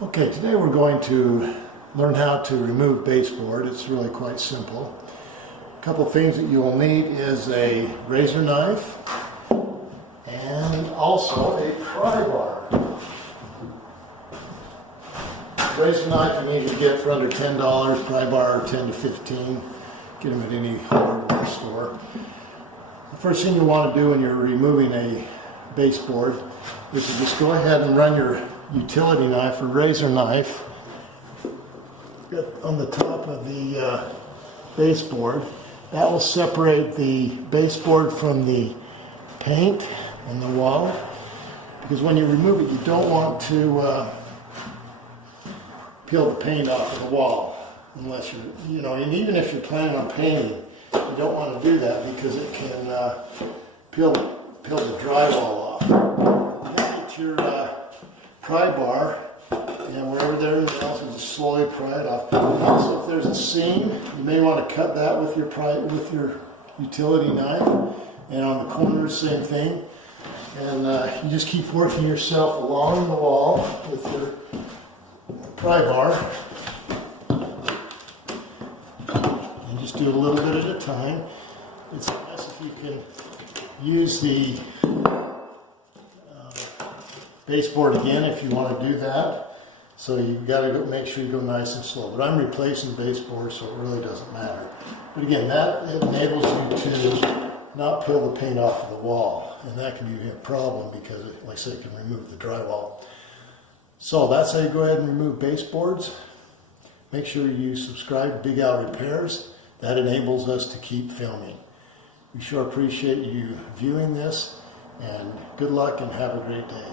Okay, today we're going to learn how to remove baseboard. It's really quite simple. A couple things that you will need is a razor knife and also a pry bar. Razor knife you need to get for under $10, pry bar 10 to 15. Get them at any hardware store. The first thing you want to do when you're removing a baseboard is to just go ahead and run your utility knife or razor knife on the top of the baseboard. That will separate the baseboard from the paint on the wall, because when you remove it you don't want to peel the paint off of the wall unless and even if you're planning on painting, you don't want to do that because it can peel the drywall off. You get your pry bar, and wherever there else, you just slowly pry it off. And also, if there's a seam, you may want to cut that with your utility knife. And on the corners, same thing. And you just keep working yourself along the wall with your pry bar. And just do it a little bit at a time. It's best if you can use the baseboard again if you want to do that. So you've got to make sure you go nice and slow. But I'm replacing baseboard, so it really doesn't matter. But again, that enables you to not peel the paint off of the wall. And that can be a problem because, like I said, it can remove the drywall. So that's how you go ahead and remove baseboards. Make sure you subscribe to Big Al Repairs. That enables us to keep filming. We sure appreciate you viewing this, and good luck and have a great day.